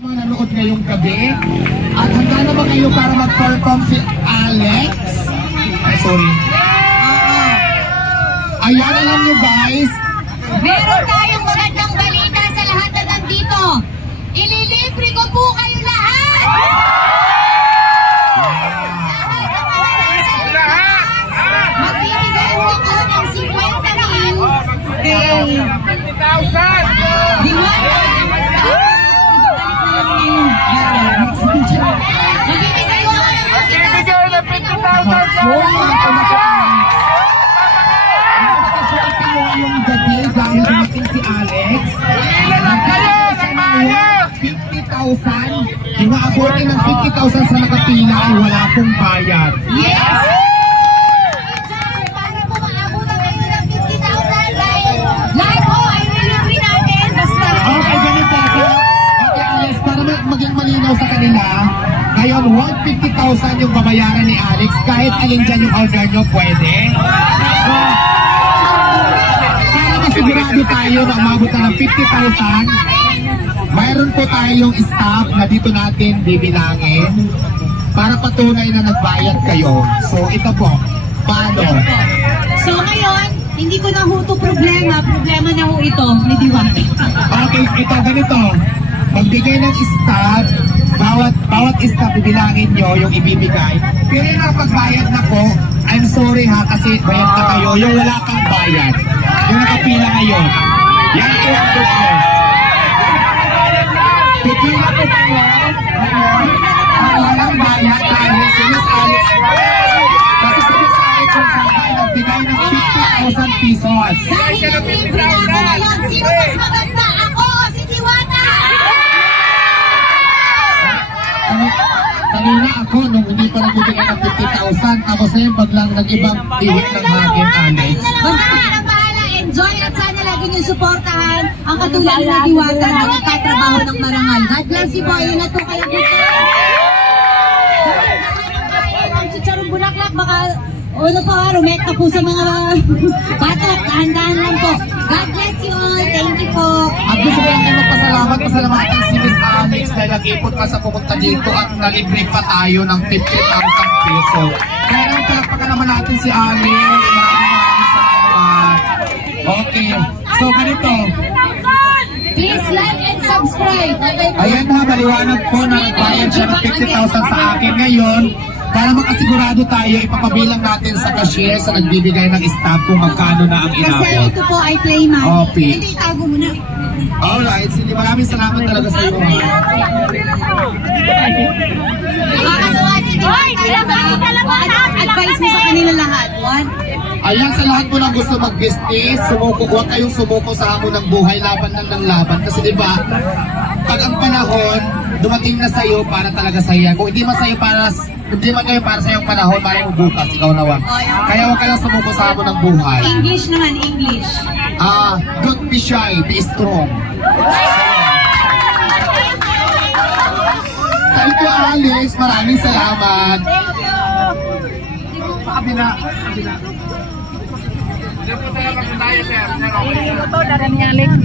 Mga nanood ngayong gabi at handa na ba kayo para mag-perform si Alex? Ay, sorry. Ayan, alam nyo guys, meron tayong magandang balita sa lahat na nandito. Ililibre ko po kayo lahat! Magbibigay ko ako ng 50,000 kay 50,000! Magbibigay ko ako ng 50,000! yung gabi dahil dumating si Alex. Nagkakaroon 50,000. Inaabotin ng 50,000 sa nakapila ay wala pong bayad. Yes! Para po maabutan kayo ng 50,000 dahil lahat po ay nilibre natin. Basta okay, ganito. Okay, Alex, para maging malinaw sa kanila, ngayon, 150,000 yung babayaran ni Alex. Kahit alin dyan yung order nyo, pwede. So, sigurado tayo na umabot na ng 50,000. Mayroon po tayong staff na dito natin bibilangin para patunay na nagbayad kayo. So ito po, paano? So ngayon, hindi ko na ho ito problema na ho ito ni Diwata. Okay, ito ganito. Magbigay ng staff, bawat staff bibilangin nyo yung ibibigay. Pero yung pagbayad na po, I'm sorry ha, kasi bayad na kayo, yung wala kang bayad. Yung nakapila ngayon. Yan po ang goodness. Pipila po kayo. Walang bayad dahil si Miss Alex. Kasi si Miss Alex yung sabay nagbigay ng 50,000 pesos. Dahil libre na ako ngayon, sino mas maganda? Ako o si Diwata? Kanina ako, nung hindi pa nagbibigay ng 50,000, tapos ngayon baglang nag-ibang ihit ng hangin, Alex. Basta ang bahala, enjoy at sana lagi niyong suportahan ang katulad na Diwata na nagtatrabaho ng marangal. God bless you po, yun na to kayo dito. Ang chicharong bulaklak, baka ano pa, rumekta po sa mga batok, dahan-dahan lang po. God bless you all, thank you po. At gusto ko lang kayo pasalamatan si Miss Alex dahil nag-ipot pa sa pumunta dito at nalibre pa tayo ng 50,000 pesos. Kaya naman palakpakan naman natin si Alex. Maraming salamat. Okay, so ganito. Please like and subscribe. Ayan na, maliwanag po na nagbayad siya ng 50,000 sa akin ngayon. Para makasigurado tayo, ipapabilang natin sa cashier sa nagbibigay ng staff kung magkano na ang inabot. Kasi ito po ay play money. Okay. Hindi, itago mo na. Alright, sige, maraming salamat talaga sa iyo. Nakakasuha si Diwata. Advice mo sa kanila lahat. One. Ayan, sa lahat po ng gusto mag-business, huwag kayong sumuko sa hamon ng buhay, laban lang ng laban. Kasi diba, pag ang panahon, dumating na sa'yo para talaga sa'yo. Kung hindi man kayo para sa'yo ang panahon, para yung bukas, ikaw naman. Kaya huwag ka lang sumuko sa hamon ng buhay. English naman, English. Don't be shy, be strong. Thank you, Alex. Maraming salamat. Thank you. Kabila. Hindi po tayo tayo, sir.